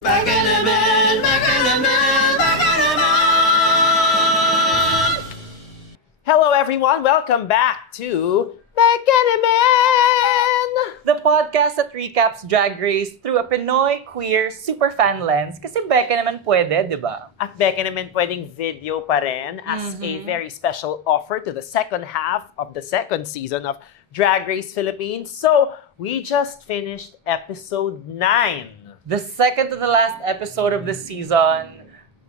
Baka naman, baka naman, baka naman! Hello everyone, welcome back to Baka naman! The podcast that recaps Drag Race through a Pinoy queer superfan lens. Kasi beka naman pwede, di ba? At Baka naman pwedeng video pa rin as a very special offer to the second half of the second season of Drag Race Philippines. So, we just finished episode 9. The second to the last episode of the season.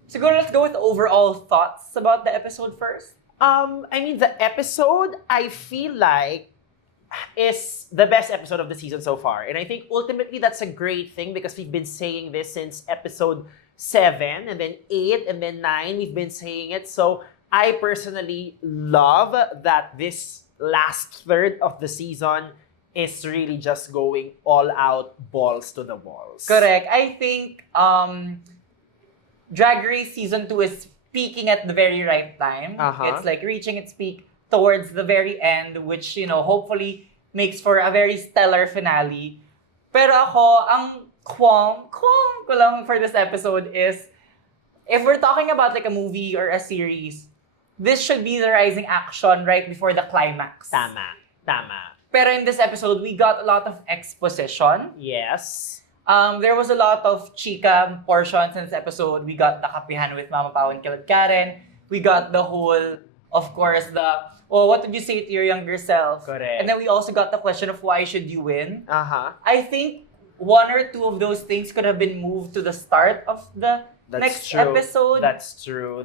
Siguro let's go with overall thoughts about the episode first. The episode, I feel like, is the best episode of the season so far. And I think ultimately that's a great thing because we've been saying this since episode 7, and then 8, and then 9. We've been saying it. So I personally love that this last third of the season is really just going all out, balls to the walls. Correct. I think Drag Race Season 2 is peaking at the very right time. It's like reaching its peak towards the very end, which, hopefully makes for a very stellar finale. Pero ako, ang qualm ko lang for this episode is, if we're talking about like a movie or a series, this should be the rising action right before the climax. Tama. Pero in this episode, we got a lot of exposition. Yes. There was a lot of chika portions in this episode. We got the kapihan with Mama Pao and Kilad Karen. We got the whole, of course, what did you say to your younger self? Correct. And then we also got the question of why should you win? I think one or two of those things could have been moved to the start of the next episode. That's true.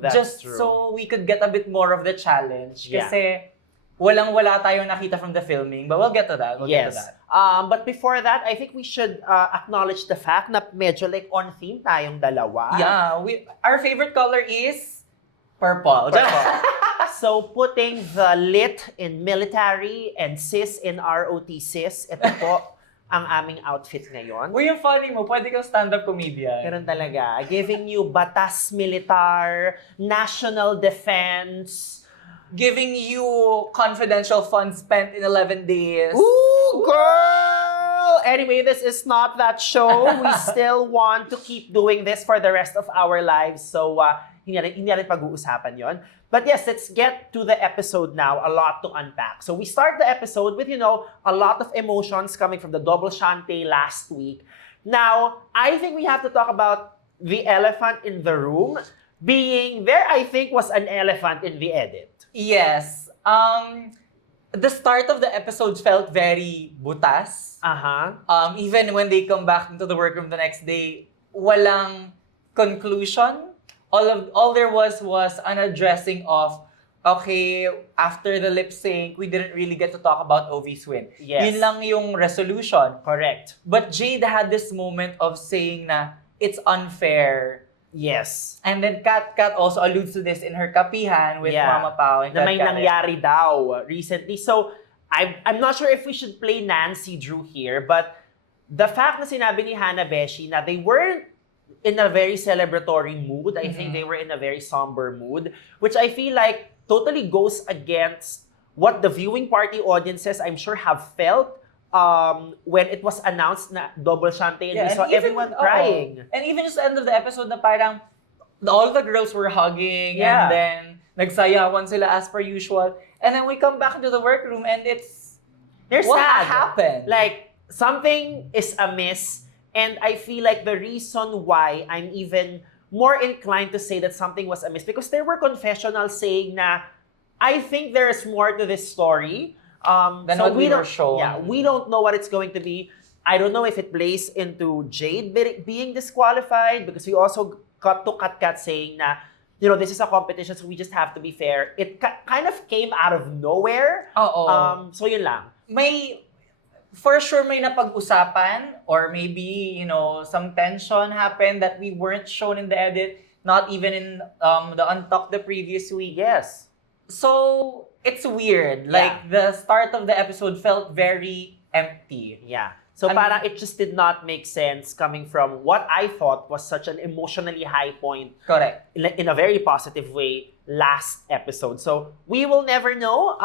So we could get a bit more of the challenge. Yeah. Kasi walang-wala tayong nakita from the filming. But we'll get to that. But before that, I think we should acknowledge the fact na medyo like on theme tayong dalawa. Yeah, our favorite color is purple. So putting the lit in military and cis in ROTC, ito po ang aming outfit ngayon. Uy, yung funny mo, pwede kang stand-up comedian. Ganun talaga. Giving you batas militar, national defense, giving you confidential funds spent in 11 days. Ooh, girl! Anyway, this is not that show. We still want to keep doing this for the rest of our lives. So, hindi natin pag-uusapan yon. But yes, let's get to the episode now. A lot to unpack. So we start the episode with, a lot of emotions coming from the double shante last week. Now, I think we have to talk about the elephant in the room. Being there, I think, was an elephant in the edit. Yes. The start of the episode felt very butas. Even when they come back into the workroom the next day, walang conclusion. All there was an addressing of, okay, after the lip sync, we didn't really get to talk about Ovi's win. Yes. Yun lang yung resolution. Correct. But Jade had this moment of saying na it's unfair. Yes. And then Kat also alludes to this in her kapihan with Mama Pao and na may Karen. nangyari daw recently. So, I'm not sure if we should play Nancy Drew here, but the fact na sinabi ni Hannah Beshi na they weren't in a very celebratory mood. I think they were in a very somber mood, which I feel like totally goes against what the viewing party audiences, I'm sure, have felt when it was announced na double shante and we saw everyone crying. And even just the end of the episode na parang all the girls were hugging and then nagsayawan sila as per usual. And then we come back into the workroom and they're what sad. happened? Like, something is amiss. And I feel like the reason why I'm even more inclined to say that something was amiss, because there were confessionals saying na, I think there's more to this story. Than what we were shown. Yeah, we don't know what it's going to be. I don't know if it plays into Jade being disqualified, because we also got to Kat saying na, this is a competition, so we just have to be fair. It kind of came out of nowhere. So yun lang. For sure may napag-usapan or maybe, some tension happened that we weren't shown in the edit, not even in the Untucked the previous week. Yes. So, it's weird. Like, the start of the episode felt very empty. Yeah. So parang it just did not make sense coming from what I thought was such an emotionally high point. Correct. In a very positive way last episode. So we will never know.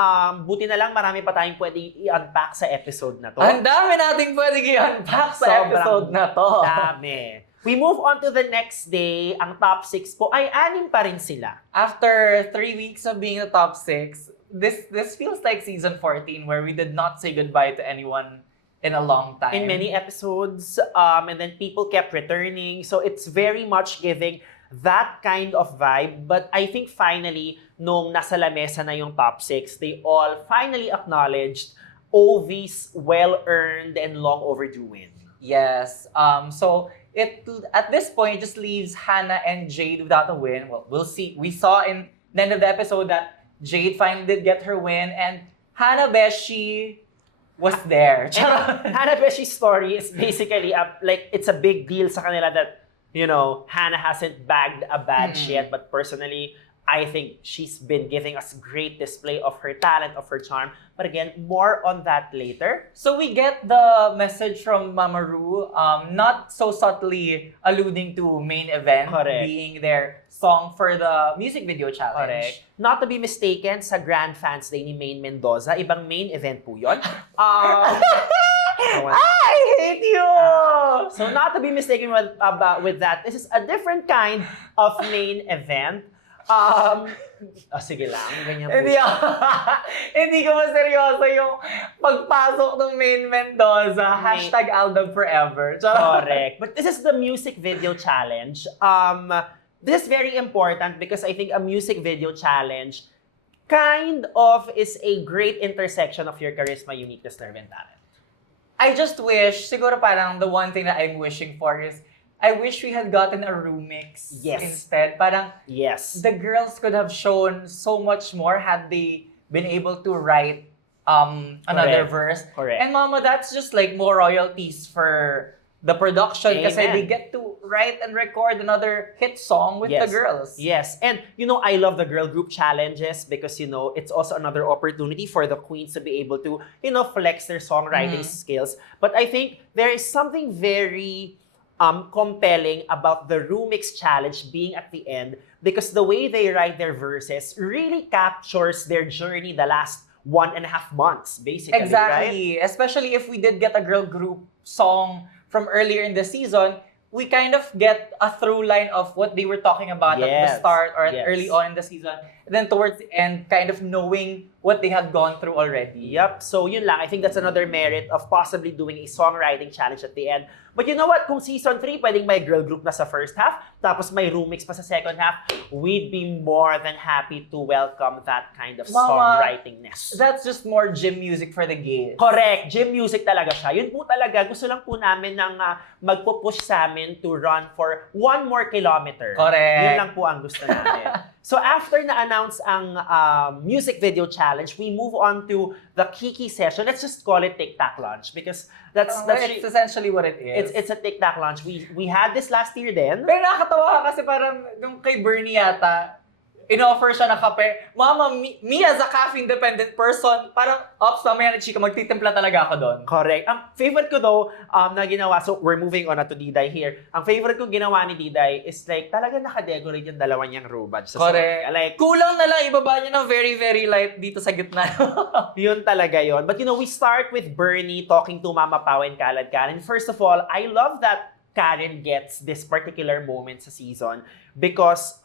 Buti na lang marami pa tayong pwedeng i-unpack sa episode na to. Ang dami nating pwedeng i-unpack sa episode na to. Dami. We move on to the next day. Ang top 6 po ay 6 pa rin sila. After 3 weeks of being the top 6, this feels like season 14 where we did not say goodbye to anyone in a long time. In many episodes, and then people kept returning. So it's very much giving that kind of vibe. But I think finally, nung nasa lamesa na yung top 6, they all finally acknowledged Ovi's well-earned and long overdue win. Yes. So at this point, it just leaves Hannah and Jade without a win. Well, we'll see. We saw in the end of the episode that Jade finally did get her win, and Hannah Beshi was there. Hannah Beshi's story is basically like it's a big deal sa kanila that, you know, Hannah hasn't bagged a badge yet, but personally, I think she's been giving us great display of her talent, of her charm. But again, more on that later. So we get the message from Mama Ru, not so subtly alluding to main event being their song for the music video challenge. Correct. Not to be mistaken, sa Grand Fans Day ni Main Mendoza, ibang main event po yun. I hate you! So not to be mistaken with that, this is a different kind of main event. Sige lang, ganyan po. Hindi ko maseryoso yung pagpasok ng Main Mendoza, #Aldab forever. Correct. But this is the music video challenge. This is very important because I think a music video challenge kind of is a great intersection of your charisma, uniqueness, nerve, and talent. I just wish, siguro parang the one thing that I'm wishing for is I wish we had gotten a remix instead. Parang the girls could have shown so much more had they been able to write another verse. Correct. And Mama, that's just like more royalties for the production kasi they get to write and record another hit song with the girls. Yes. And, you know, I love the girl group challenges because, you know, it's also another opportunity for the queens to be able to, you know, flex their songwriting skills. But I think there is something very compelling about the Rumix challenge being at the end because the way they write their verses really captures their journey the last 1.5 months, basically. Exactly. Right? Especially if we did get a girl group song from earlier in the season, we kind of get a through line of what they were talking about at the start or early on in the season. And then towards the end, kind of knowing what they had gone through already. Yep. So yun lang. I think that's another merit of possibly doing a songwriting challenge at the end. But you know what? Kung season 3, pwedeng may girl group na sa first half, tapos may Rumix pa sa second half, we'd be more than happy to welcome that kind of songwritingness. That's just more gym music for the gays. Correct. Gym music talaga siya. Yun po talaga. Gusto lang po namin ng magpupush sa amin to run for 1 more kilometer. Correct. Yun lang po ang gusto namin. So after na-announce ang music video challenge, we move on to the Kiki session. Let's just call it TikTok launch because that's it's essentially what it is. It's a TikTok launch. We had this last year din. Pero nakakatawa kasi parang nung kay Bernie yata, in-offer siya ng kape. Mama, me as a caffeine-dependent person, parang, ops, mamaya na chika, magtitimpla talaga ako doon. Correct. Ang favorite ko though, na ginawa, so we're moving on to Diday here. Ang favorite kong ginawa ni Diday is like, talaga nakadecorate yung dalawa niyang robot. Correct. Like, kulang na lang, ibaba niya ng very, very light dito sa gitna. Yun talaga yun. But you know, we start with Bernie talking to Mama Pao and Kalad Karen. First of all, I love that Karen gets this particular moment sa season because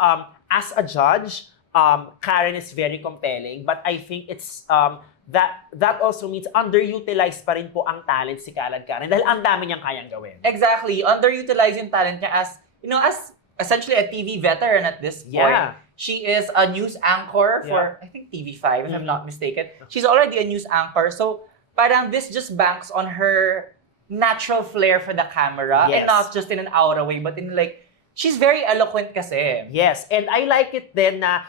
as a judge, Karen is very compelling, but I think it's that also means underutilized pa rin po ang talent si Kalad Karen dahil ang dami niyang kayang gawin. Exactly. Underutilized yung talent niya as, you know, as essentially a TV veteran at this point. Yeah. She is a news anchor for, I think, TV5, if I'm not mistaken. She's already a news anchor. So, parang this just banks on her natural flair for the camera and not just in an aura way, but in like, she's very eloquent kasi. Yes, and I like it then na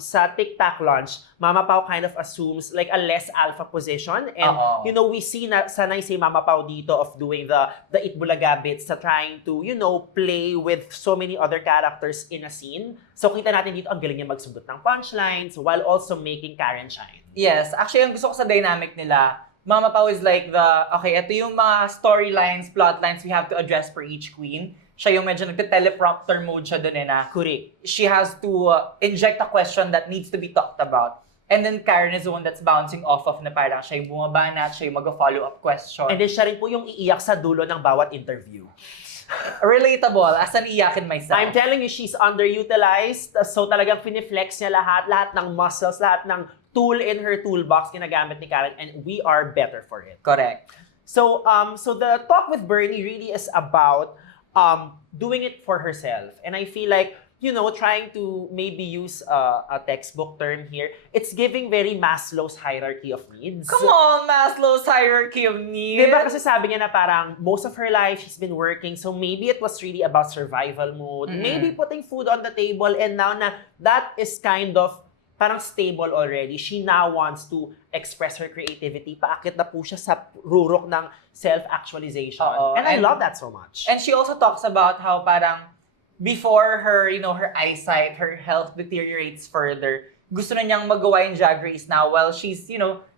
sa TikTok launch, Mama Pao kind of assumes like a less alpha position. And, you know, we see na sanay si Mama Pao dito of doing the Itbulaga bits sa trying to, you know, play with so many other characters in a scene. So, kita natin dito, ang galing niya magsundot ng punchlines while also making Karen shine. Yes, actually, ang gusto ko sa dynamic nila, Mama Pao is like okay, ito yung mga storylines, plotlines we have to address for each queen. Siya yung medyo nagte-teleprompter mode siya dun na. Correct. She has to inject a question that needs to be talked about. And then Karen is the one that's bouncing off of na parang siya yung bumaba na, siya yung mag-follow-up question. And then siya rin po yung iiyak sa dulo ng bawat interview. relatable as an iyakin myself. I'm telling you, she's underutilized. So talagang piniflex niya lahat ng muscles, lahat ng tool in her toolbox ginagamit ni Karen, and we are better for it. Correct. So the talk with Bernie really is about doing it for herself. And I feel like, trying to maybe use a textbook term here, it's giving very Maslow's hierarchy of needs. Come on, Maslow's hierarchy of needs. Diba kasi sabi niya na parang most of her life she's been working, so maybe it was really about survival mode, maybe putting food on the table, and now na that is kind of parang stable already, she now wants to express her creativity. Paakit na po siya sa rurok ng self-actualization. And I love that so much. And she also talks about how parang before her, her eyesight, her health deteriorates further, gusto na niyang magawa yung Drag Race now while she's,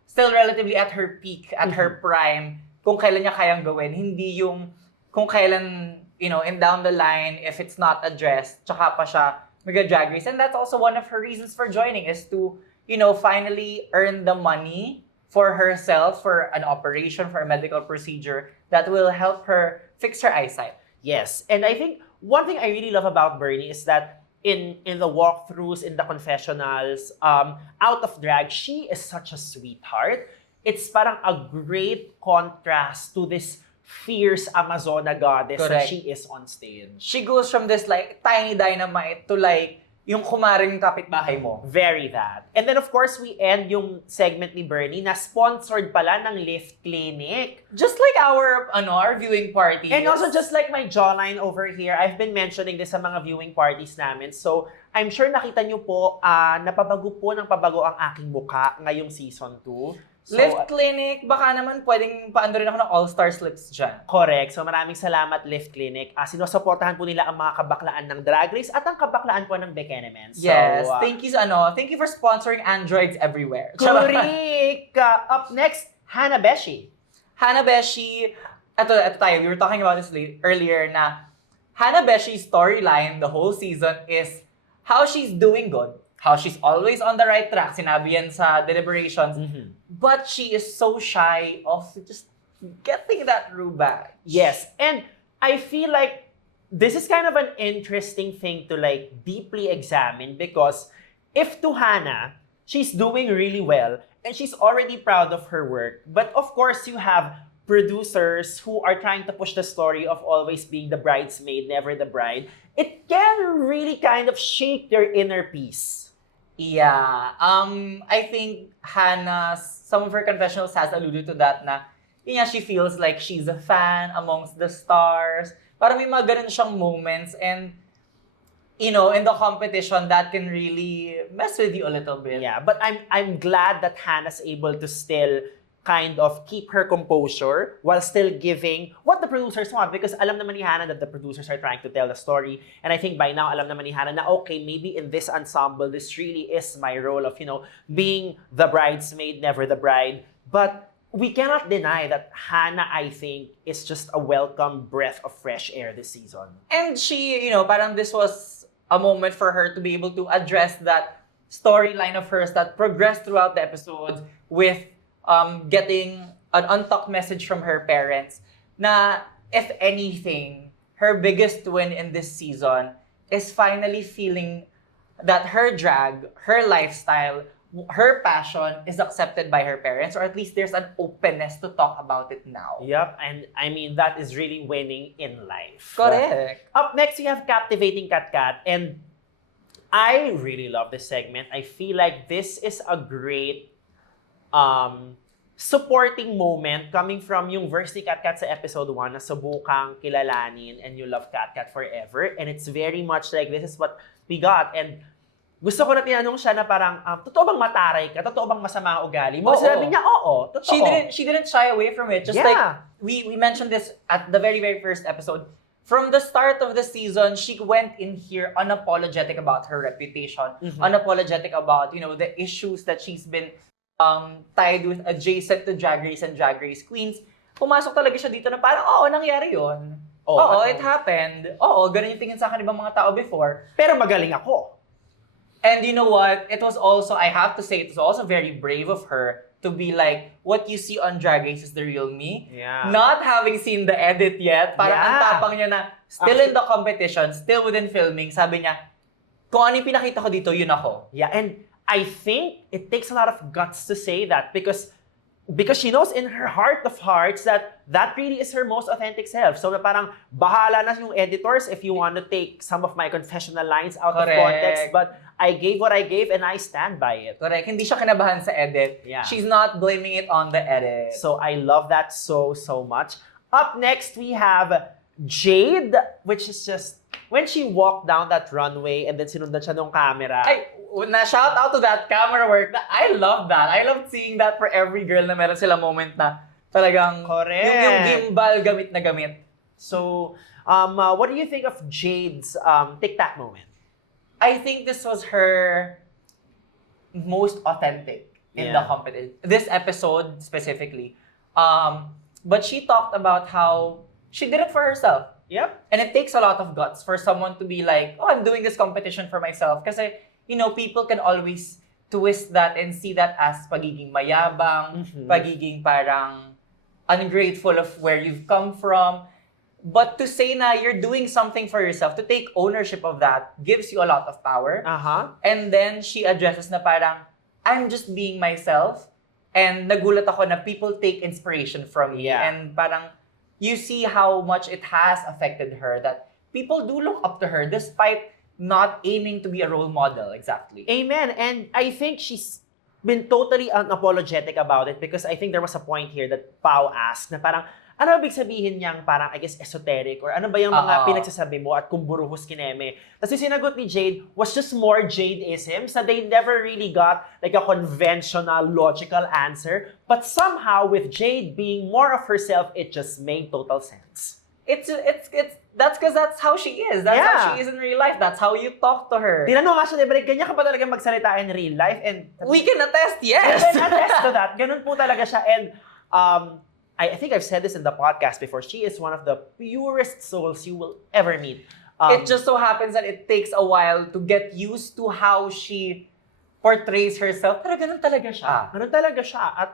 still relatively at her peak, at her prime, kung kailan niya kayang gawin. Hindi yung kung kailan, and down the line, if it's not addressed, tsaka pa siya mag-Drag Race. And that's also one of her reasons for joining, is to, finally earn the money for herself, for an operation, for a medical procedure that will help her fix her eyesight. Yes, and I think one thing I really love about Bernie is that in the walkthroughs, in the confessionals, out of drag, she is such a sweetheart. It's parang a great contrast to this fierce Amazona goddess that she is on stage. She goes from this tiny dynamite to yung kumaring kapitbahay mo. Very that. And then of course, we end yung segment ni Bernie na sponsored pala ng Lift Clinic. Just like our viewing parties. And also just like my jawline over here, I've been mentioning this sa mga viewing parties namin. So, I'm sure nakita nyo po, napabago po ng pabago ang aking muka ngayong season 2. So, Lift Clinic, baka naman pwedeng paando rin ako ng all-star slips dyan. Correct. So maraming salamat, Lift Clinic. Sinusuportahan po nila ang mga kabaklaan ng Drag Race at ang kabaklaan po ng Bekenemen. So, yes, thank you for sponsoring androids everywhere. Correct! Up next, Hannah Beshi. Hannah Beshi, ito tayo, we were talking about this earlier na Hannah Beshi's storyline the whole season is how she's doing good, how she's always on the right track, sinabi yan sa deliberations, but she is so shy of just getting that Rue badge. Yes, and I feel like this is kind of an interesting thing to deeply examine, because if to Hannah, she's doing really well and she's already proud of her work, but of course you have producers who are trying to push the story of always being the bridesmaid, never the bride, it can really kind of shake your inner peace. Yeah. I think some of her confessionals has alluded to that na, she feels like she's a fan amongst the stars. Parang may mga ganun siyang moments, and, in the competition, that can really mess with you a little bit. Yeah, but I'm glad that Hannah's able to still kind of keep her composure while still giving what the producers want, because alam naman ni Hannah that the producers are trying to tell the story, and I think by now alam naman ni Hannah na okay, maybe in this ensemble this really is my role of being the bridesmaid, never the bride. But we cannot deny that Hannah, I think, is just a welcome breath of fresh air this season. And she, parang this was a moment for her to be able to address that storyline of hers that progressed throughout the episodes with getting an untucked message from her parents na, if anything, her biggest win in this season is finally feeling that her drag, her lifestyle, her passion is accepted by her parents, or at least there's an openness to talk about it now. Yep, and I mean, that is really winning in life. Correct. Up next, we have Captivating Kat Kat, and I really love this segment. I feel like this is a great supporting moment coming from yung verse ni Kat Kat sa episode 1 na subukang kilalanin and you love Kat Kat forever. And it's very much like this is what we got. And gusto ko na tinanong siya na parang, totoo bang mataray ka? Totoo bang masama ang ugali mo? Sinabi niya, oo, totoo. She didn't shy away from it. Just like, we mentioned this at the very, very first episode. From the start of the season, she went in here unapologetic about her reputation, unapologetic about, the issues that she's been tied with adjacent to Drag Race and Drag Race Queens. Pumasok talaga siya dito na parang, nangyari yun. Oo, it happened. Oo, ganun yung tingin sa akin ibang mga tao before. Pero magaling ako. And you know what? It was also, I have to say, it was also very brave of her to be like, what you see on Drag Race is the real me. Yeah. Not having seen the edit yet, parang ang tapang niya na still in the competition, still within filming, sabi niya, kung ano yung pinakita ko dito, yun ako. Yeah, and I think it takes a lot of guts to say that because she knows in her heart of hearts that really is her most authentic self. So parang bahala na yung editors if you want to take some of my confessional lines out of context, but I gave what I gave and I stand by it. Correct. Hindi siya kinabahan sa edit. Yeah. She's not blaming it on the edit. So I love that so much. Up next, we have Jade, which is just when she walked down that runway and then sinundan siya ng camera. Ay, na-shout out to that camera work. I love that. I love seeing that for every girl na meron sila moment na talagang yung gimbal gamit na gamit. So, what do you think of Jade's tic-tac moment? I think this was her most authentic in the competition. This episode specifically. But she talked about how she did it for herself. Yep. And it takes a lot of guts for someone to be like, oh, I'm doing this competition for myself. Kasi, you know, people can always twist that and see that as pagiging mayabang, pagiging parang ungrateful of where you've come from. But to say na you're doing something for yourself, to take ownership of that, gives you a lot of power. And then she addresses na parang, I'm just being myself. And nagulat ako na people take inspiration from me. And parang, you see how much it has affected her, that people do look up to her despite not aiming to be a role model. Exactly. Amen. And I think she's been totally unapologetic about it because I think there was a point here that Pao asked na parang, ano ibig sabihin niyang parang, I guess, esoteric? Or ano ba yung mga pinagsasabi mo at kung buruhos kineme? Tapos yung sinagot ni Jade was just more Jade-isms na they never really got like a conventional, logical answer. But somehow, with Jade being more of herself, it just made total sense. That's because that's how she is. That's how she is in real life. That's how you talk to her. Tinanong nga siya, diba, ganyan ka ba talaga magsalita in real life? And we can attest, yes! We can attest to that. Ganun po talaga siya. And I think I've said this in the podcast before. She is one of the purest souls you will ever meet. It just so happens that it takes a while to get used to how she portrays herself. Pero ganun talaga siya. Ganun talaga siya. At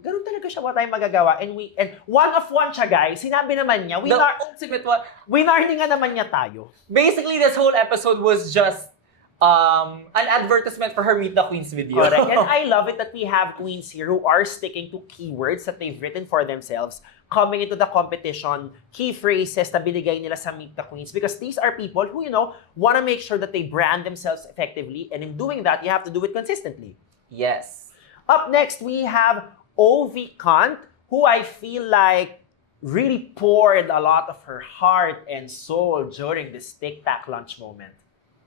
ganun talaga siya, what tayong magagawa. And one of one siya, guys. Sinabi naman niya, ultimate one. Winarningan naman niya tayo. Basically, this whole episode was just an advertisement for her Meet the Queens video. Correct. And I love it that we have queens here who are sticking to keywords that they've written for themselves, coming into the competition, key phrases na binigay nila sa Meet the Queens, because these are people who, you know, want to make sure that they brand themselves effectively, and in doing that, you have to do it consistently. Yes. Up next, we have Ovi Kant, who I feel like really poured a lot of her heart and soul during this tic-tac lunch moment.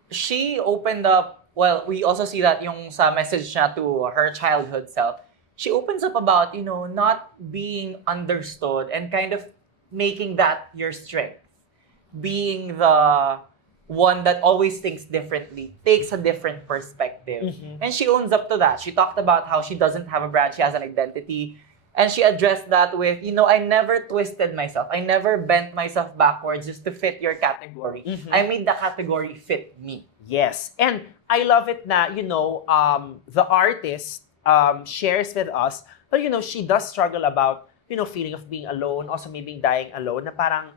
She opened up, well, we also see that yung sa message niya to her childhood self, she opens up about, you know, not being understood and kind of making that your strength. Being the one that always thinks differently, takes a different perspective. And she owns up to that. She talked about how she doesn't have a brand, she has an identity. And she addressed that with, you know, I never twisted myself. I never bent myself backwards just to fit your category. I made the category fit me. Yes. And I love it na, you know, the artist shares with us, but, you know, she does struggle about, you know, feeling of being alone, also maybe dying alone, na parang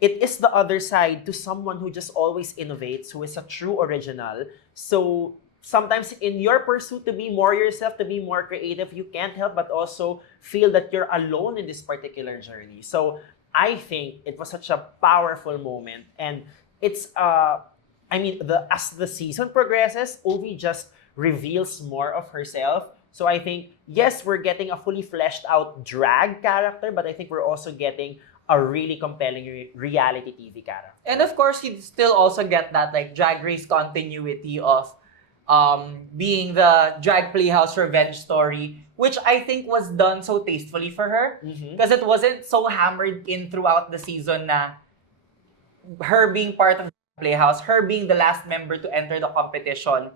it is the other side to someone who just always innovates, who is a true original. So sometimes in your pursuit to be more yourself, to be more creative, you can't help but also feel that you're alone in this particular journey. So I think it was such a powerful moment. And it's, I mean, as the season progresses, Ovi just reveals more of herself. So I think, yes, we're getting a fully fleshed out drag character, but I think we're also getting a really compelling reality TV character. And of course, you still also get that like Drag Race continuity of being the Drag Playhouse revenge story, which I think was done so tastefully for her. Because it wasn't so hammered in throughout the season na her being part of the Playhouse, her being the last member to enter the competition,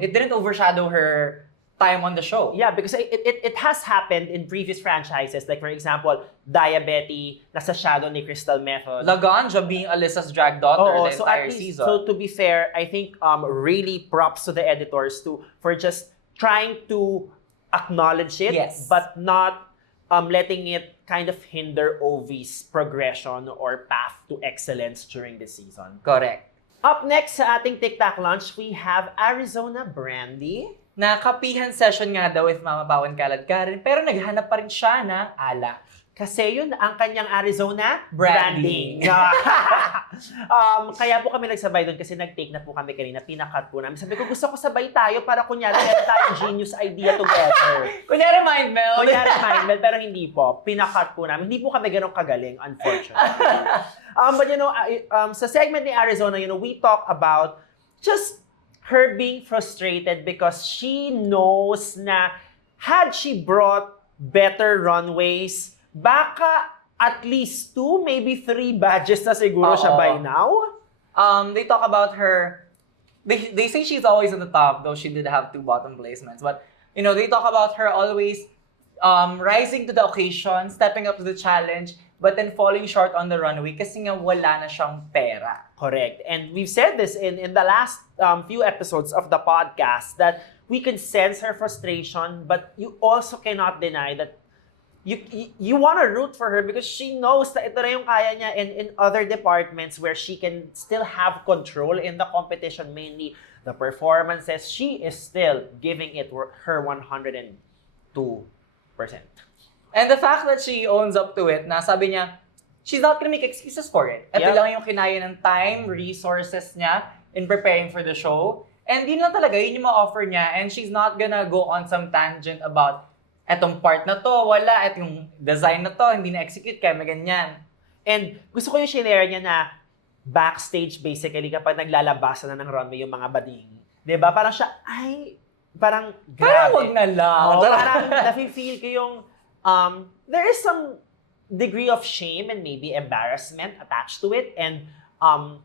it didn't overshadow her time on the show. Yeah, because it has happened in previous franchises. Like, for example, Diabetes, nasa shadow ni Crystal Method. Laganja being Alyssa's drag daughter the entire season. So to be fair, I think really props to the editors for just trying to acknowledge it, Yes. but not letting it kind of hinder Ovi's progression or path to excellence during the season. Correct. Up next sa ating TikTok lunch, we have Arizona Brandy. Nakapihan session nga daw with Mama Pao and Kalad Karen, pero naghanap pa rin siya ng alak. Kasi yun ang kanyang Arizona Branding. Kaya po kami nagsabay doon kasi nag-take na po kami kanina, pinakat po namin. Sabi ko, gusto ko sabay tayo para kunyari meron tayong genius idea together. Kunyari mind meld. Kunyari mind meld, pero hindi po. Pinakat po namin. Hindi po kami ganun kagaling, unfortunately. But you know, sa segment ni Arizona, you know, we talk about just her being frustrated because she knows na had she brought better runways, baka at least 2, maybe 3 badges na siguro siya by now. They talk about her. They say she's always on the top, though she did have 2 bottom placements. But you know, they talk about her always rising to the occasion, stepping up to the challenge, but then falling short on the runway kasi nga wala na siyang pera. Correct. And we've said this in the last few episodes of the podcast that we can sense her frustration, but you also cannot deny that you want to root for her because she knows that ito na yung kaya niya in other departments where she can still have control in the competition, mainly the performances. She is still giving it her 102%. And the fact that she owns up to it, na sabi niya, she's not gonna make excuses for it. Ito lang yung kinaya ng time, resources niya in preparing for the show. And yun lang talaga, yun yung ma-offer niya. And she's not gonna go on some tangent about etong part na to, wala. At yung design na to, hindi na-execute, kaya may ganyan. And gusto ko yung shinare niya na backstage basically kapag naglalabasan na ng runway yung mga bading. Diba? Parang siya, parang grabe. Parang wag na lang. Parang nafe-feel ko yung, there is some degree of shame and maybe embarrassment attached to it. And I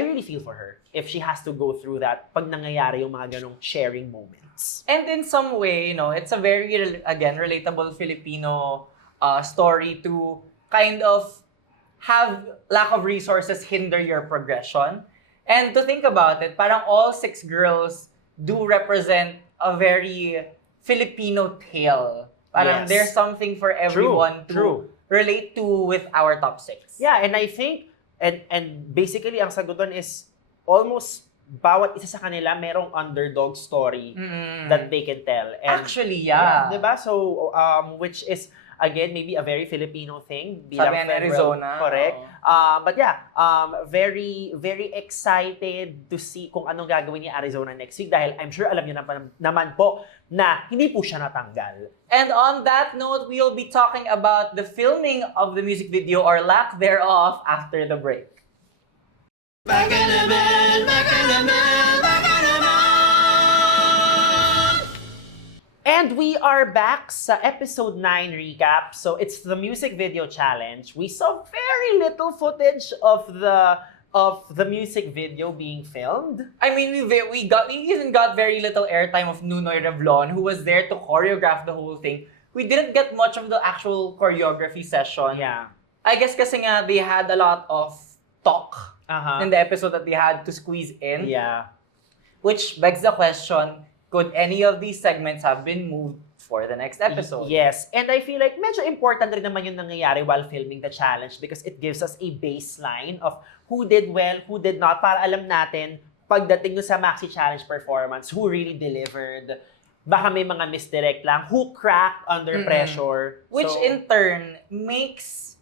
really feel for her if she has to go through that pag nangyayari yung mga ganong sharing moments. And in some way, you know, it's a very, again, relatable Filipino story to kind of have lack of resources hinder your progression. And to think about it, parang all 6 girls do represent a very Filipino tale. Parang there's something for everyone to relate to with our top 6. Yeah, and I think, and basically ang sagot doon is almost bawat isa sa kanila merong underdog story that they can tell. And, actually, yeah. Diba? So, which is, again, maybe a very Filipino thing. Sabi ng Arizona. Correct. But yeah, very, very excited to see kung anong gagawin ni Arizona next week dahil I'm sure alam niyo naman po na hindi po siya natanggal. And on that note, we'll be talking about the filming of the music video or lack thereof after the break. Baka naman, baka naman, baka naman. And we are back sa episode 9 recap. So it's the music video challenge. We saw very little footage of the music video being filmed. I mean, we even got very little airtime of Nunoy Revlon, who was there to choreograph the whole thing. We didn't get much of the actual choreography session. Yeah. I guess kasi nga they had a lot of talk in the episode that they had to squeeze in. Yeah. Which begs the question, could any of these segments have been moved for the next episode? Yes. And I feel like medyo important rin naman yung nangyayari while filming the challenge because it gives us a baseline of who did well, who did not, para alam natin pagdating sa Maxi Challenge performance, who really delivered. Baka may mga misdirect lang, who cracked under pressure. Which in turn makes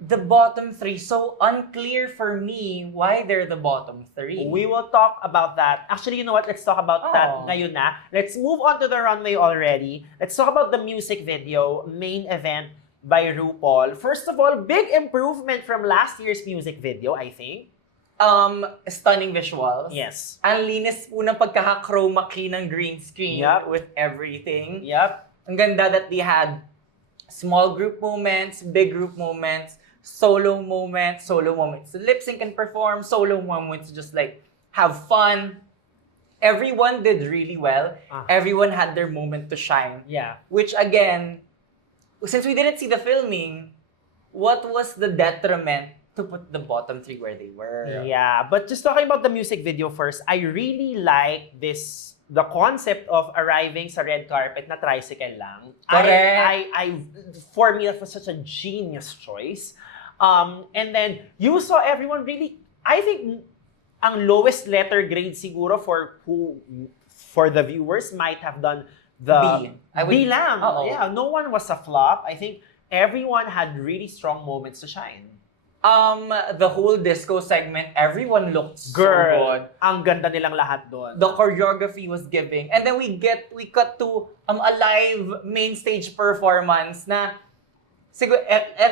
the bottom 3 so unclear for me why they're the bottom 3. We will talk about that. Actually, you know what? Let's talk about that ngayon na. Let's move on to the runway already. Let's talk about the music video, main event by RuPaul. First of all, big improvement from last year's music video, I think. Stunning visuals. Yes. Ang linis po ng pagkaka-chroma key ng green screen with everything. Yep. Ang ganda that they had small group moments, big group moments, solo moments, lip sync and perform, solo moments, just like have fun. Everyone did really well. Everyone had their moment to shine. Yeah. Which again, since we didn't see the filming, what was the detriment to put the bottom 3 where they were? Yeah, but just talking about the music video first, I really like this the concept of arriving sa red carpet na tricycle lang. Correct. For me, that was such a genius choice. And then, you saw everyone really, I think, ang lowest letter grade siguro for the viewers might have done the B lang. Yeah, no one was a flop. I think everyone had really strong moments to shine. The whole disco segment, everyone looked so good. Ang ganda nilang lahat doon. The choreography was giving. And then we cut to a live main stage performance na siguro,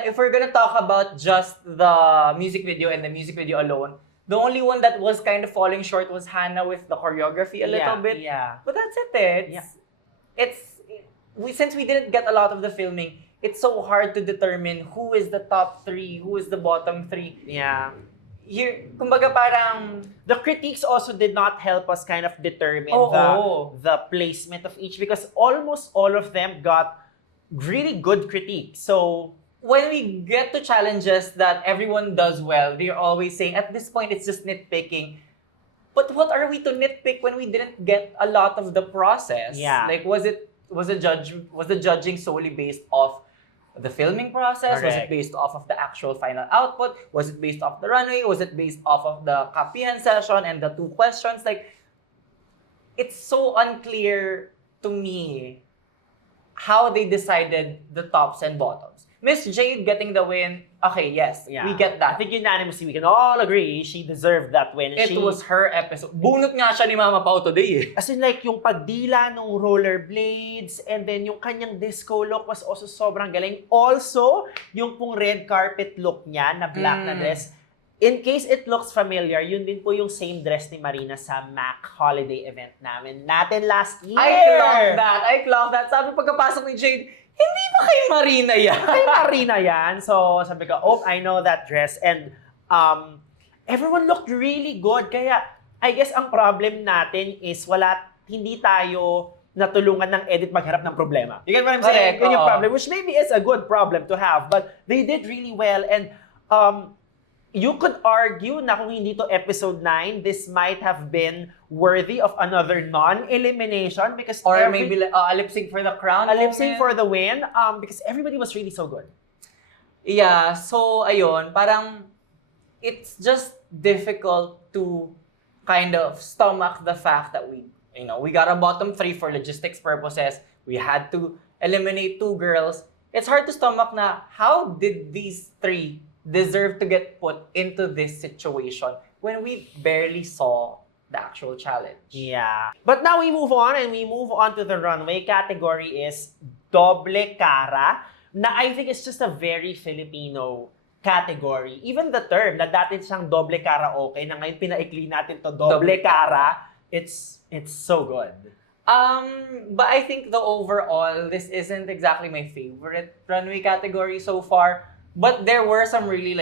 if we're gonna talk about just the music video and the music video alone, the only one that was kind of falling short was Hannah with the choreography a little bit. Yeah. But that's it. Since we didn't get a lot of the filming, it's so hard to determine who is the top 3, who is the bottom 3. Yeah. Kumbaga parang... The critiques also did not help us kind of determine the placement of each because almost all of them got really good critiques. So, when we get to challenges that everyone does well, they're always saying, at this point, it's just nitpicking. But what are we to nitpick when we didn't get a lot of the process? Yeah. Like, was the judging solely based off the filming process? Correct. Was it based off of the actual final output? Was it based off the runway? Was it based off of the kapihan session and the 2 questions? Like, it's so unclear to me how they decided the tops and bottoms. Miss Jade getting the win, okay, yes, we get that. I think unanimously, we can all agree she deserved that win. It was her episode. Bunot nga siya ni Mama Pao today eh. As in like, yung pagdila ng rollerblades and then yung kanyang disco look was also sobrang galing. Also, yung pong red carpet look niya na black na dress. In case it looks familiar, yun din po yung same dress ni Marina sa MAC holiday event natin last year. I clocked that. Sabi pagkapasok ni Jade, hindi ba kay Marina yan? Kay Marina yan. So, sabi ko, I know that dress. And everyone looked really good. Kaya, I guess ang problem natin is hindi tayo natulungan ng edit magharap ng problema. You get what I'm saying? Yun yung problem, which maybe is a good problem to have. But they did really well. And you could argue na kung hindi to episode 9, this might have been worthy of another non-elimination because maybe a lip sync for the crown. A lip sync for the win because everybody was really so good. Yeah, so ayun, parang it's just difficult to kind of stomach the fact that we got a bottom 3 for logistics purposes. We had to eliminate 2 girls. It's hard to stomach na how did these 3 deserve to get put into this situation when we barely saw the actual challenge. Yeah. But now we move on to the runway. Category is doble cara, na I think it's just a very Filipino category. Even the term, na dati siyang doble karaoke, na ngayon pinaikli natin to doble cara, it's so good. But I think the overall, this isn't exactly my favorite runway category so far. But there were some really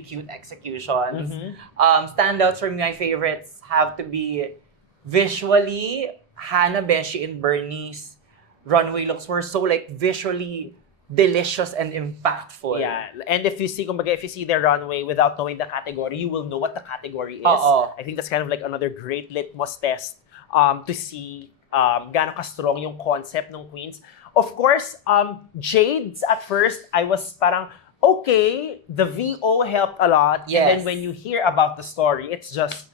cute executions. Standouts for me, my favorites have to be visually, Hannah, Beshi, and Bernie's runway looks were so visually delicious and impactful. Yeah, and if you see their runway without knowing the category, you will know what the category is. I think that's kind of like another great litmus test to see gaano ka-strong yung concept ng queens. Of course, Jade's at first, I was parang, okay, the VO helped a lot. Yes. And then when you hear about the story, it's just,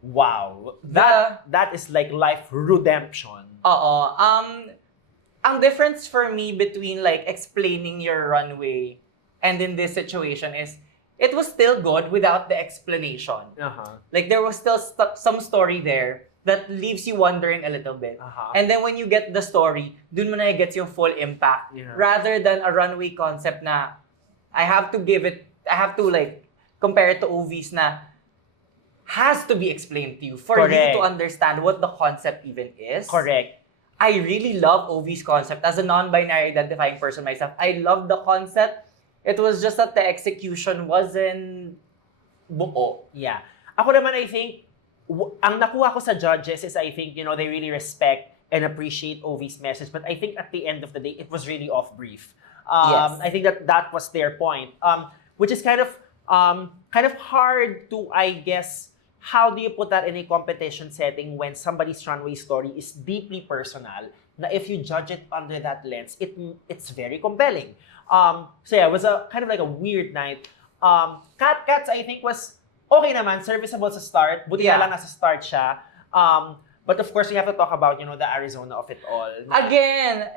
wow. That is like life redemption. Ang difference for me between explaining your runway and in this situation is, it was still good without the explanation. There was still some story there that leaves you wondering a little bit. And then when you get the story, dun mo na gets yung full impact. Rather than a runway concept na, I have to compare it to OVs na has to be explained to you for you to understand what the concept even is. Correct. I really love OV's concept. As a non-binary identifying person myself, I love the concept. It was just that the execution wasn't buo. Yeah. Ako naman, I think, ang nakuha ko sa judges is I think, they really respect and appreciate OV's message. But I think at the end of the day, it was really off-brief. Yes. I think that was their point, which is kind of hard to, I guess, how do you put that in a competition setting when somebody's runway story is deeply personal, na if you judge it under that lens, it's very compelling. So yeah, it was a kind of like a weird night. Cats, I think, was okay naman, serviceable sa start. Buti na lang nasa start siya. But of course, we have to talk about, the Arizona of it all. Again,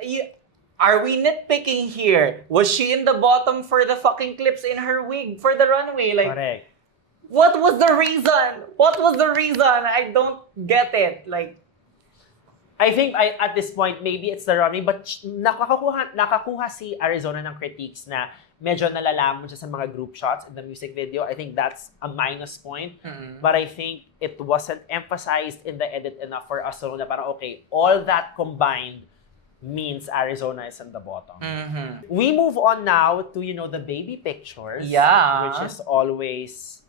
are we nitpicking here? Was she in the bottom for the fucking clips in her wig for the runway? Like, correct. what was the reason? What was the reason? I don't get it. Like, I think at this point, maybe it's the runway, but nakakuha si Arizona ng critiques na medyo nalalamon siya sa mga group shots in the music video. I think that's a minus point. But I think it wasn't emphasized in the edit enough for us to know na parang, okay, all that combined means Arizona is in the bottom. We move on now to, the baby pictures. Yeah. Which is always,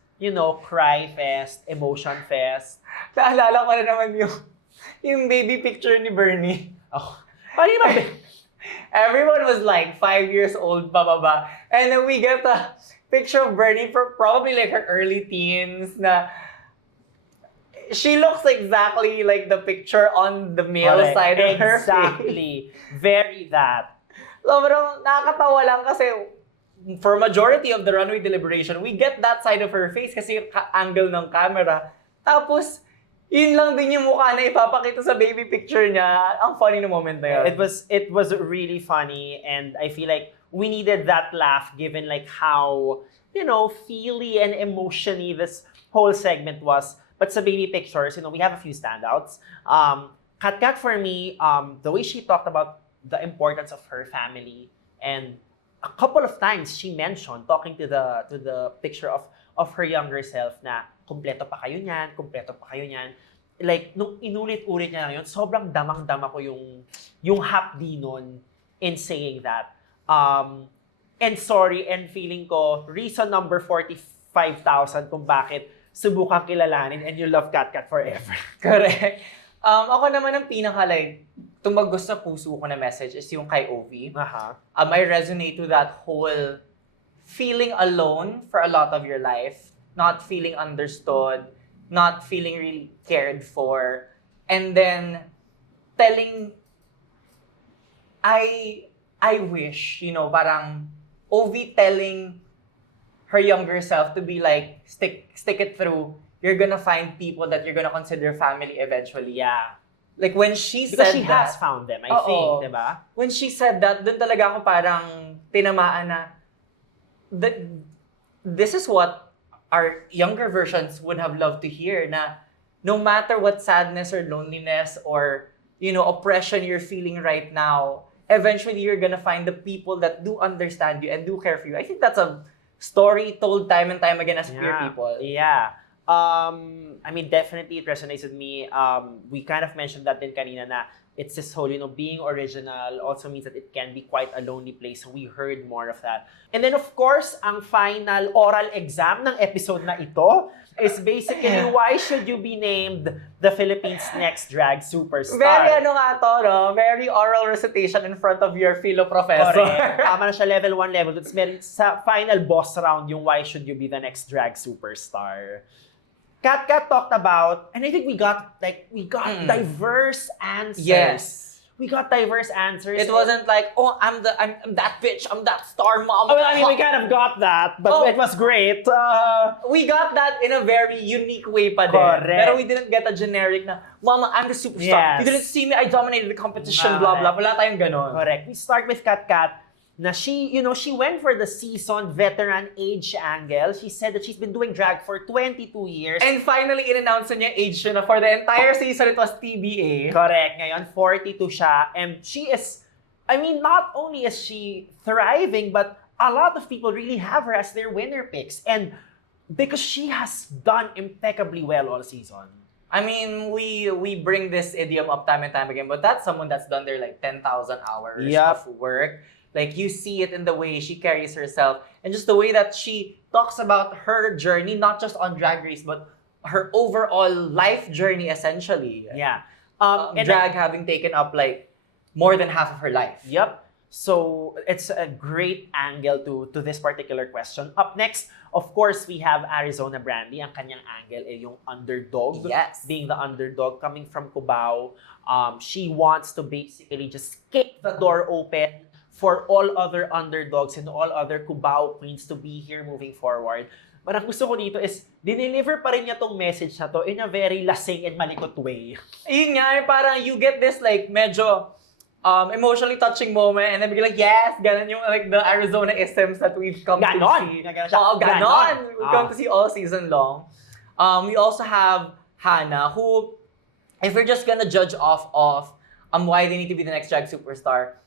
cry fest, emotion fest. Naalala ko na naman yung baby picture ni Bernie. Oh. Paano yung Everyone was like 5 years old, bababa. And then we get a picture of Bernie for probably like her early teens na she looks exactly like the picture on the male side of her face. Exactly. Very that. Sobrang nakakatawa lang kasi for majority of the runway deliberation, we get that side of her face kasi yung angle ng camera. Tapos, yun lang din yung mukha na ipapakita sa baby picture niya. Ang funny na moment na yun. It was really funny, and I feel like we needed that laugh given like how, feely and emotion-y this whole segment was. But sa baby pictures, we have a few standouts. Kat for me, the way she talked about the importance of her family, and a couple of times she mentioned talking to the picture of her younger self na kumpleto pa kayo niyan. Like, nung inulit-ulit niya lang yun, sobrang damang-dama ko yung hapdi nun in saying that. And sorry, and feeling ko, reason number 45,000 kung bakit subukang kilalanin and you love Kat forever. Correct. Ako naman ang pinaka tumagos sa puso ko na message is yung kay Ovi. I resonate to that whole feeling alone for a lot of your life, not feeling understood, not feeling really cared for, and then telling, I wish, parang Ovi telling her younger self to be like, stick it through. You're gonna find people that you're gonna consider family eventually. Yeah. Like when she because said she that, has found them, I think, diba? When she said that, dun talaga ako parang tinamaan na, this is what our younger versions would have loved to hear, na no matter what sadness or loneliness or, oppression you're feeling right now, eventually you're gonna find the people that do understand you and do care for you. I think that's a story told time and time again as queer people. Yeah. Definitely it resonates with me. We kind of mentioned that din kanina na it's this whole, being original also means that it can be quite a lonely place. So we heard more of that. And then of course, ang final oral exam ng episode na ito is basically why should you be named the Philippines' next drag superstar? Very Very oral recitation in front of your philo professor. Correct. Tama na siya, level 1, level 2. It's meron sa final boss round yung why should you be the next drag superstar. Kat talked about, and I think we got diverse answers. Yes. We got diverse answers. It wasn't like, oh, I'm that bitch, I'm that star mom. We kind of got that, but it was great. We got that in a very unique way pa din. Correct. Pero we didn't get a generic na, Mama, I'm the superstar. Yes. You didn't see me, I dominated the competition, blah, blah. Wala tayong ganon. Correct. We start with Kat. Na she went for the seasoned veteran age angle. She said that she's been doing drag for 22 years. And finally, in-announce niya yung age na for the entire season, it was TBA. Correct. Ngayon, 42 siya. And she is, not only is she thriving, but a lot of people really have her as their winner picks. And because she has done impeccably well all season. We bring this idiom up time and time again, but that's someone that's done their 10,000 hours of work. Like, you see it in the way she carries herself and just the way that she talks about her journey, not just on Drag Race, but her overall life journey, essentially. Yeah. Drag having taken up, more than half of her life. Yep. So it's a great angle to this particular question. Up next, of course, we have Arizona Brandy. Ang kanyang angle ay yung underdog. Yes. Being the underdog coming from Cubao. She wants to basically just kick the door open for all other underdogs and all other Cubao queens to be here moving forward. But ang gusto ko dito is, dineliver pa rin niya tong message na to in a very lasing and malikot way. Yun nga, parang you get this like medyo emotionally touching moment and then be like, yes, ganon yung like the Arizona isms that we've come to see. Oo, ganon. We've come to see all season long. We also have Hannah, who, if we're just gonna judge off of why they need to be the next drag superstar,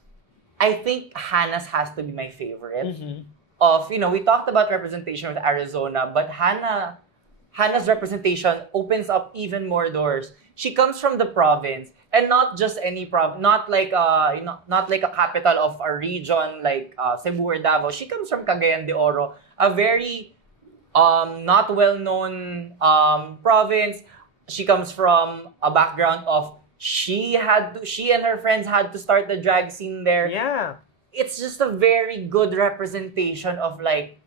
I think Hannah's has to be my favorite. Of, we talked about representation with Arizona, but Hannah's representation opens up even more doors. She comes from the province, and not just any province, not like a capital of a region like Cebu or Davao. She comes from Cagayan de Oro, a very not well-known province. She comes from a background of she and her friends had to start the drag scene there. Yeah. It's just a very good representation of like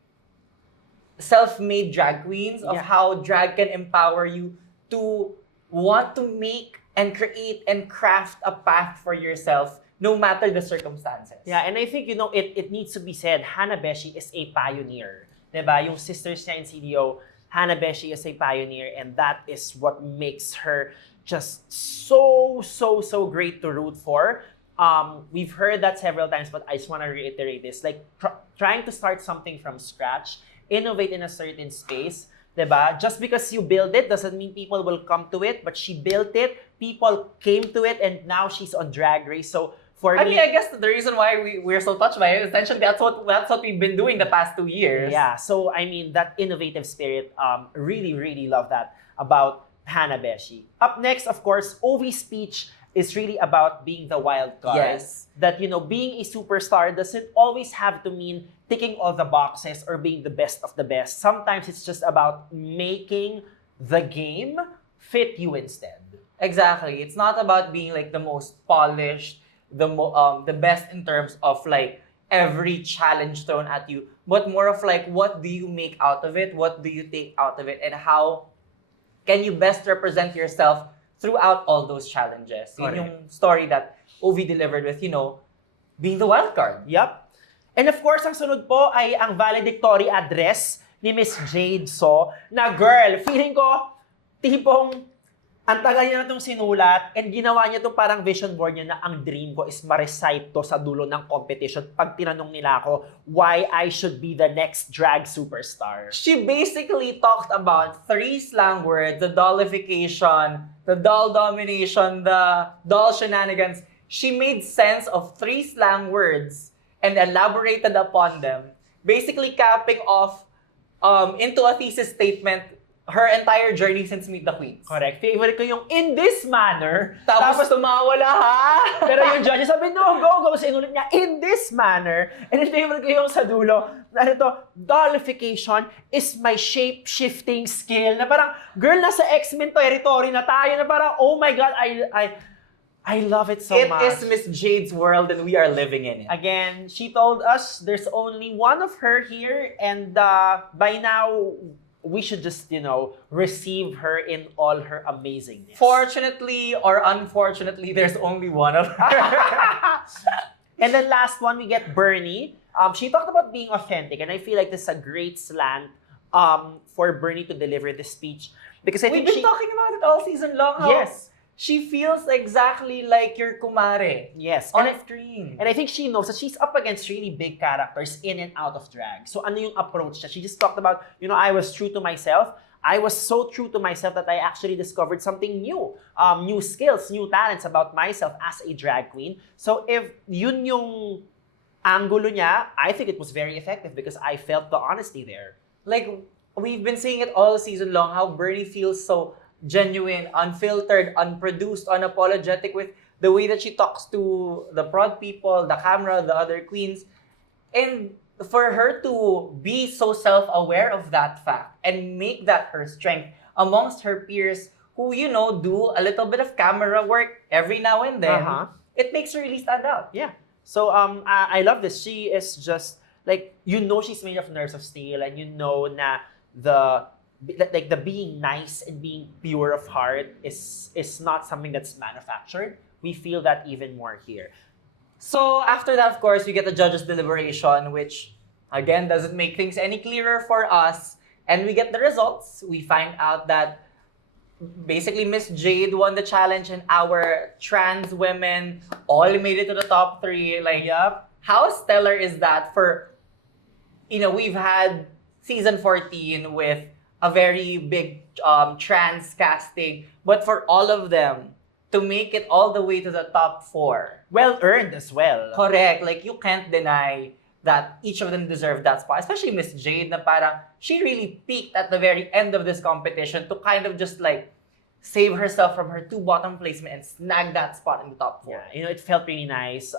self-made drag queens, of how drag can empower you to want to make and create and craft a path for yourself no matter the circumstances. Yeah, and I think, it needs to be said, Hannah Beshi is a pioneer. Diba? Yung sisters niya in CDO, Hannah Beshi is a pioneer, and that is what makes her just so great to root for. We've heard that several times, but I just want to reiterate this. Like, trying to start something from scratch, innovate in a certain space, diba? Just because you build it doesn't mean people will come to it, but she built it, people came to it, and now she's on Drag Race. So for me, I guess the reason why we're so touched by it, essentially that's what we've been doing the past 2 years. Yeah, so that innovative spirit, really love that about Hannah Beshi. Up next, of course, Ovi's speech is really about being the wild card. Yes. That, being a superstar doesn't always have to mean ticking all the boxes or being the best of the best. Sometimes it's just about making the game fit you instead. Exactly. It's not about being like the most polished, the best in terms of like every challenge thrown at you, but more of like, what do you make out of it? What do you take out of it? And how can you best represent yourself throughout all those challenges? Yun yung story that Ovi delivered with, being the wild card. Yep. And of course, ang sunod po ay ang valedictory address ni Miss Jade So, na girl, feeling ko, tipong, ang tagal niya na itong sinulat, and ginawa niya itong parang vision board niya na ang dream ko is ma-recite to sa dulo ng competition pag tinanong nila ako why I should be the next drag superstar. She basically talked about 3 slang words: the dollification, the doll domination, the doll shenanigans. She made sense of 3 slang words and elaborated upon them, basically capping off into a thesis statement her entire journey since Meet the Queens. Correct. Favorite ko yung in this manner. Tapos tumawa lahat. Pero yung judges sabi, no, go. So inulit niya, in this manner. And then favorite ko yung sa dulo, na ito, dollification is my shape-shifting skill. Na parang, girl, nasa X-Men territory na tayo. Na parang, oh my God, I love it so much. It is Miss Jade's world and we are living in it. Again, she told us there's only one of her here, and by now, we should just, receive her in all her amazingness. Fortunately or unfortunately, there's only one of her. And then last one, we get Bernie. She talked about being authentic, and I feel like this is a great slant for Bernie to deliver this speech. Because I We've think been talking about it all season long. Yes. She feels exactly like your kumare. Yes. On screen. And I think she knows that she's up against really big characters in and out of drag. So ano yung approach niya? She just talked about, I was true to myself. I was so true to myself that I actually discovered something new. New skills, new talents about myself as a drag queen. So if yun yung angulo niya, I think it was very effective because I felt the honesty there. Like, we've been seeing it all season long, how Bernie feels so genuine, unfiltered, unproduced, unapologetic with the way that she talks to the prod people, the camera, the other queens. And for her to be so self-aware of that fact and make that her strength amongst her peers who, do a little bit of camera work every now and then, it makes her really stand out. Yeah. So I love this. She is just like, you know, she's made of nerves of steel, and you know na the being nice and being pure of heart is not something that's manufactured. We feel that even more here. So after that, of course, we get the judges' deliberation, which again doesn't make things any clearer for us. And we get the results. We find out that basically Miss Jade won the challenge, and our trans women all made it to the top 3. Like, how stellar is that for, we've had season 14 with a very big trans casting, but for all of them to make it all the way to the top 4. Well earned as well. Correct. Like, you can't deny that each of them deserved that spot. Especially Miss Jade, na parang she really peaked at the very end of this competition to kind of just like save herself from her 2 bottom placement and snag that spot in the top 4. Yeah, it felt really nice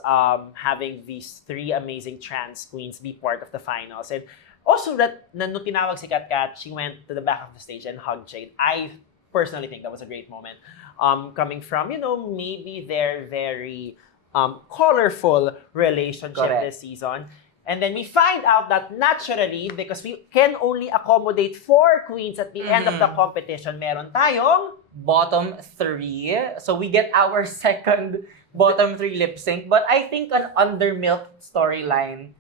having these 3 amazing trans queens be part of the finals. And also that nung tinawag si Kat Kat, she went to the back of the stage and hugged Jade. I personally think that was a great moment. Coming from, maybe their very colorful relationship this season. And then we find out that naturally, because we can only accommodate 4 queens at the end of the competition, meron tayong bottom 3. So we get our second bottom 3 lip sync. But I think an undermilked storyline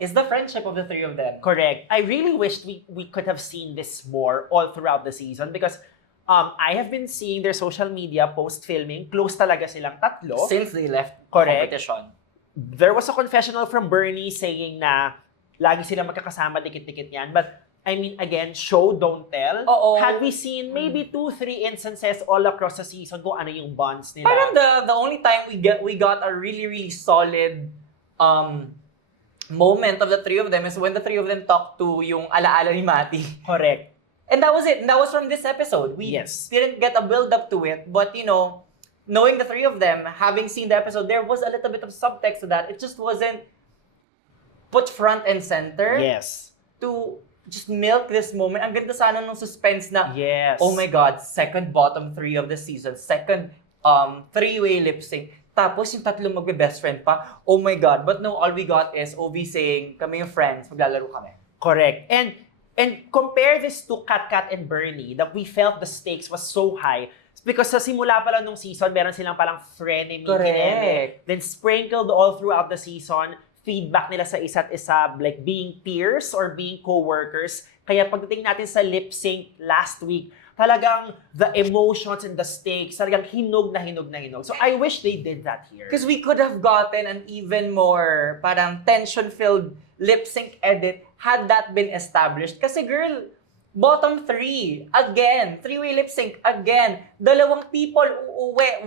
is the friendship of the 3 of them. Correct. I really wished we could have seen this more all throughout the season, because I have been seeing their social media post-filming. Close talaga silang tatlo. Since they left Correct. competition. There was a confessional from Bernie saying na lagi silang magkakasama, dikit-dikit yan. But, I mean, again, show, don't tell. Oo. Had we seen maybe 2-3 instances all across the season kung ano yung bonds nila. Parang the only time we got a really, really solid moment of the 3 of them is when the 3 of them talked to yung alaala ni Mati. Correct. And that was it. And that was from this episode. We didn't get a build-up to it. But, knowing the 3 of them, having seen the episode, there was a little bit of subtext to that. It just wasn't put front and center. Yes. To just milk this moment. Ang ganda sana nung suspense na, yes. Oh my God, second bottom 3 of the season. Second 3-way lip sync. Tapos yung tatlong magbe-best friend pa. Oh my God. But no, all we got is Ovi saying, kami yung friends, maglalaro kami. Correct. And compare this to Kat Kat and Bernie, that we felt the stakes was so high. Because sa simula pa lang nung season, meron silang palang frenemy. Correct. Then sprinkled all throughout the season, feedback nila sa isa't isa, like being peers or being co-workers. Kaya pagdating natin sa lip sync last week, talagang the emotions and the stakes, talagang hinog na hinog na hinog. So I wish they did that here. Because we could have gotten an even more parang tension-filled lip sync edit had that been established. Kasi girl, bottom 3, again. 3-way lip sync, again. Dalawang people uuwi.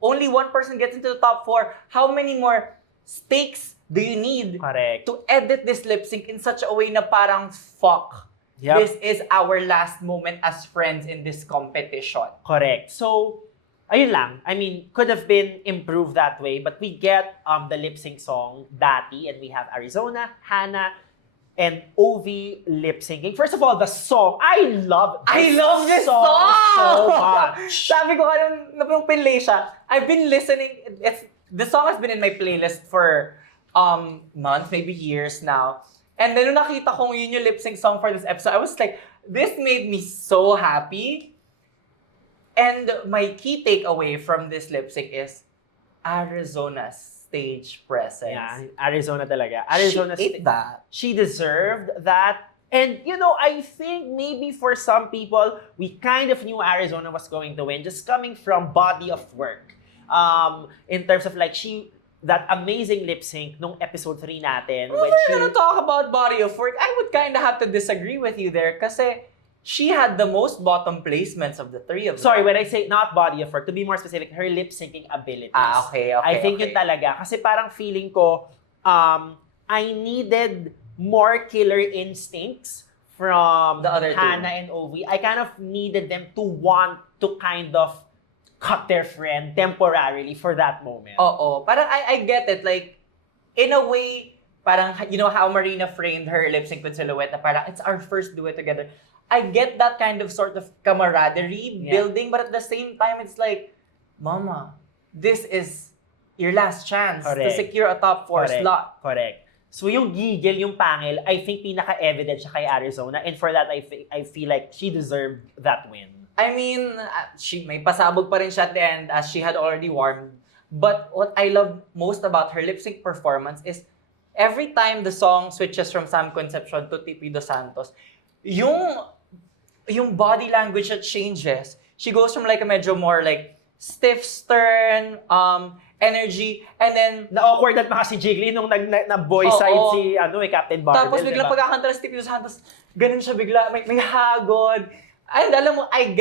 Only one person gets into the top 4. How many more stakes do you need Correct. to edit this lip sync in such a way na parang fuck? Yep. This is our last moment as friends in this competition. Correct. So, ayun lang. I mean, could have been improved that way, but we get the lip sync song, Dati, and we have Arizona, Hannah, and Ovi lip syncing. First of all, the song. I love this song so much. Sabi ko nung pinlay siya, I've been listening. The song has been in my playlist for months, maybe years now. And then nung nakita kong yun yung lip sync song for this episode, I was like, this made me so happy. And my key takeaway from this lip sync is Arizona's stage presence. Yeah, Arizona talaga. Arizona she ate that. She deserved that. And, I think maybe for some people, we kind of knew Arizona was going to win just coming from body of work. In terms of like, that amazing lip sync nung episode 3 natin. When we're gonna talk about body of work, I would kind of have to disagree with you there kasi she had the most bottom placements of the 3 of them. Sorry, when I say not body of work, to be more specific, her lip syncing abilities. Okay. I think yun talaga. Kasi parang feeling ko, I needed more killer instincts from the other Hannah and Ovi. I kind of needed them to want to kind of cut their friend temporarily for that moment. Oo. Parang I get it. Like, in a way, parang, how Marina framed her lip sync with Silhouette na parang, it's our first duet together. I get that kind of sort of camaraderie building, but at the same time, it's like, Mama, this is your last chance to Correct. secure a top 4 slot. Correct. So yung gigil, yung pangil, I think pinaka-evident siya kay Arizona. And for that, I feel like she deserved that win. I mean, she may pasabog pa rin siya at the end as she had already warmed. But what I love most about her lip-sync performance is every time the song switches from Sam Concepcion to Tipi Dos Santos, yung body language that changes, she goes from like a medyo more like stiff, stern, energy, and then Na-awkward pa kasi Jiggly nung na-boy side si Captain Barbell. tapos bigla pagkakanta si Tipi Dos Santos, ganun siya bigla, may hagod. And alam mo, I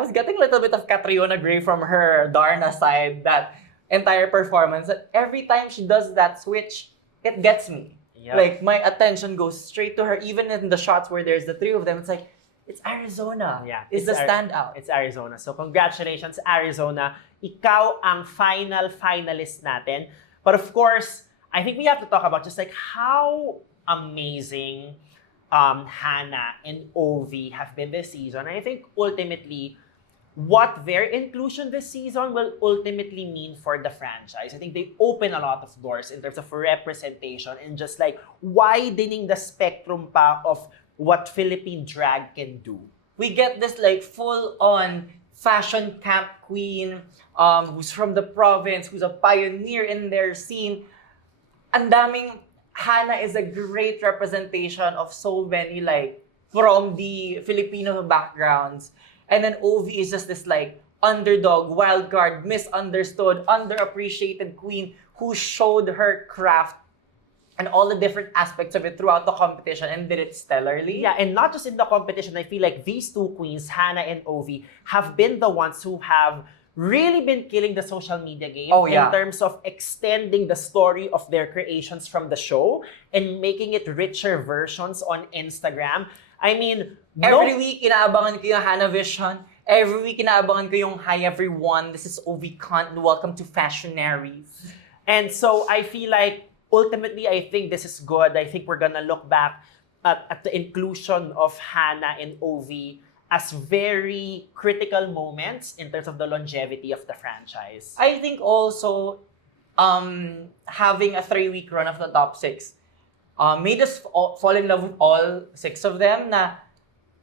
was getting a little bit of Catriona Gray from her Darna side, that entire performance. That every time she does that switch, it gets me. Yep. Like, my attention goes straight to her, even in the shots where there's the three of them. It's like, it's Arizona. Yeah, It's the standout. It's Arizona. So congratulations, Arizona. Ikaw ang finalist natin. But of course, I think we have to talk about just like how amazing Hannah and Ovi have been this season. And I think ultimately, what their inclusion this season will ultimately mean for the franchise. I think they open a lot of doors in terms of representation and just like widening the spectrum pa of what Philippine drag can do. We get this like full-on fashion camp queen who's from the province, who's a pioneer in their scene. Ang daming, Hannah is a great representation of so many like from the Filipino backgrounds. And then Ovi is just this like underdog, wild card, misunderstood, underappreciated queen who showed her craft and all the different aspects of it throughout the competition and did it stellarly. Yeah, and not just in the competition, I feel like these two queens, Hannah and Ovi, have been the ones who have really been killing the social media game in terms of extending the story of their creations from the show and making it richer versions on Instagram. I mean, every week, inaabangan ko yung Hannah Vision. Every week, inaabangan ko yung Hi everyone, this is Ovi Kant, welcome to Fashionaries. And so I feel like ultimately, I think this is good. I think we're gonna look back at the inclusion of Hannah and Ovi as very critical moments in terms of the longevity of the franchise. I think also having a 3-week run of the top 6 made us fall in love with all 6 of them na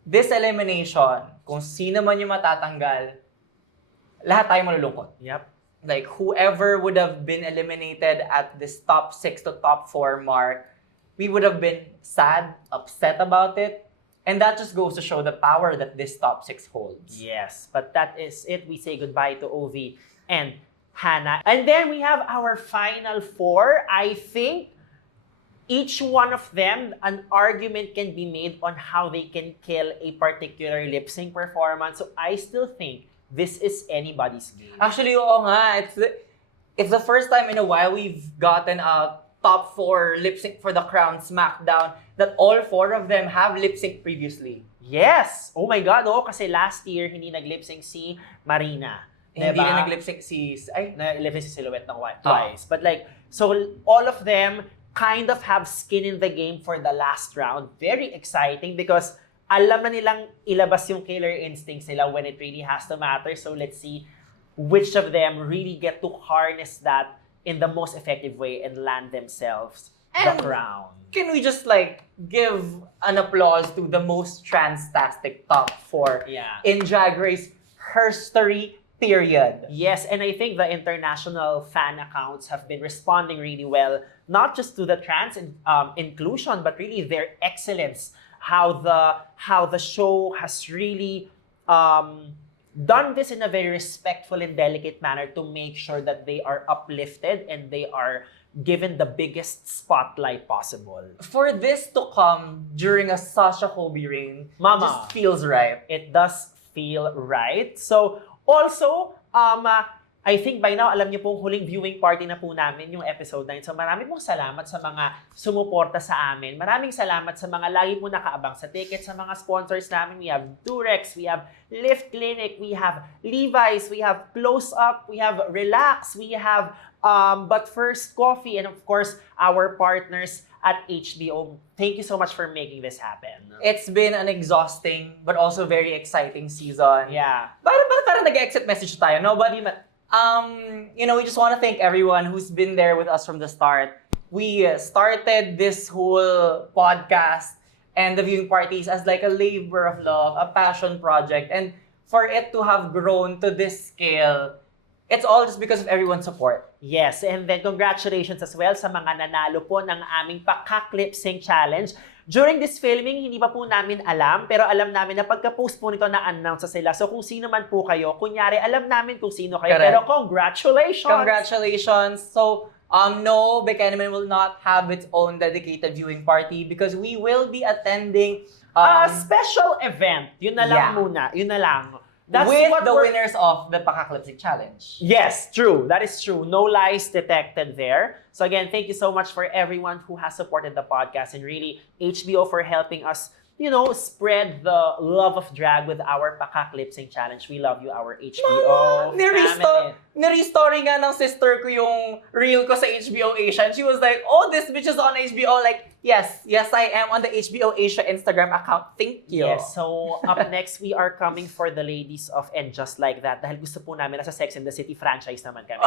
this elimination, kung sino man yung matatanggal, lahat tayo malulungkot. Yep. Like, whoever would have been eliminated at this top 6 to top 4 mark, we would have been sad, upset about it. And that just goes to show the power that this top 6 holds. Yes, but that is it. We say goodbye to Ovi and Hannah. And then we have our final 4. I think each one of them, an argument can be made on how they can kill a particular lip sync performance. So I still think this is anybody's game. Actually, oo nga. It's the first time in a while we've gotten a top 4 lip sync for the Crown SmackDown that all 4 of them have lip sync previously. Yes! Oh my God, kasi last year, hindi nag-lip sync si Marina. Hindi na nag-lip sync si... Na-lip sync si Silhouette ng twice. But like, so all of them kind of have skin in the game for the last round. Very exciting because alam na nilang ilabas yung killer instincts nila when it really has to matter. So let's see which of them really get to harness that in the most effective way and land themselves the crown. Can we just like give an applause to the most transtastic top 4 in Drag Race history, period. Yes, and I think the international fan accounts have been responding really well, not just to the trans inclusion, but really their excellence. How the show has really done this in a very respectful and delicate manner to make sure that they are uplifted and they are given the biggest spotlight possible. For this to come during a Sasha Colby reign, Mama, just feels right. It does feel right. So, also, I think by now, alam niyo pong huling viewing party na po namin yung episode 9. So maraming pong salamat sa mga sumuporta sa amin. Maraming salamat sa mga lagi po nakaabang sa tickets, sa mga sponsors namin. We have Durex, we have Lift Clinic, we have Levi's, we have Close Up, we have Relax, we have But First Coffee, and of course, our partners at HBO. Thank you so much for making this happen. It's been an exhausting but also very exciting season. Yeah. Parang nag-exit message tayo. We just want to thank everyone who's been there with us from the start. We started this whole podcast and the viewing parties as like a labor of love, a passion project. And for it to have grown to this scale, it's all just because of everyone's support. Yes, and then congratulations as well sa mga nanalo po ng aming Pakak-Lip Sync Challenge. During this filming, hindi pa po namin alam, pero alam namin na pagka-post po nito na-announce sa sila. So kung sino man po kayo, kunyari alam namin kung sino kayo, Correct. pero congratulations! Congratulations! So, no, Bekanaman will not have its own dedicated viewing party because we will be attending A special event. Yun na lang Yeah. muna. Yun na lang. That's with what the we're- winners of the Pakak-Lip Sync Challenge. Yes, true. That is true. No lies detected there. So again, thank you so much for everyone who has supported the podcast and really HBO for helping us, spread the love of drag with our Pakak-Lip Sync Challenge. We love you, our HBO family. Ni-restory nga ng sister ko yung reel ko sa HBO Asia. And she was like, oh, this bitch is on HBO. Like, yes, I am on the HBO Asia Instagram account. Thank you. Yes, so up next, we are coming for the ladies of And Just Like That dahil gusto po namin nasa Sex and the City franchise naman kami.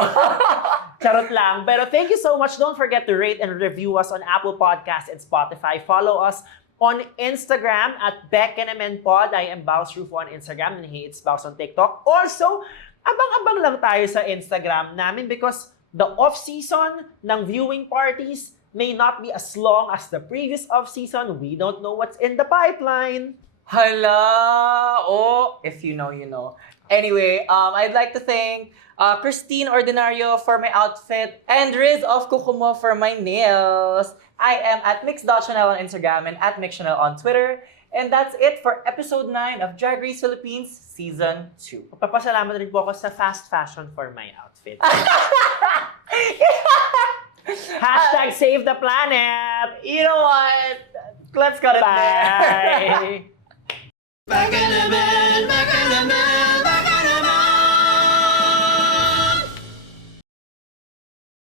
Charot lang. Pero thank you so much. Don't forget to rate and review us on Apple Podcasts and Spotify. Follow us on Instagram at BekanamanPod. I am Baus Rufo on Instagram and he is Baus on TikTok. Also, abang-abang lang tayo sa Instagram namin because the off-season ng viewing parties may not be as long as the previous off-season. We don't know what's in the pipeline. Hala! Oh, if you know, you know. Anyway, I'd like to thank Christine Ordinario for my outfit and Riz of Kukumo for my nails. I am at Mix.Chanel on Instagram and at MixChanel on Twitter. And that's it for episode 9 of Drag Race Philippines Season 2. Papasalamat rin po ako sa fast fashion for my outfit. Hashtag save the planet! You know what? Let's cut it there. Bye! Bakanaman, Bakanaman.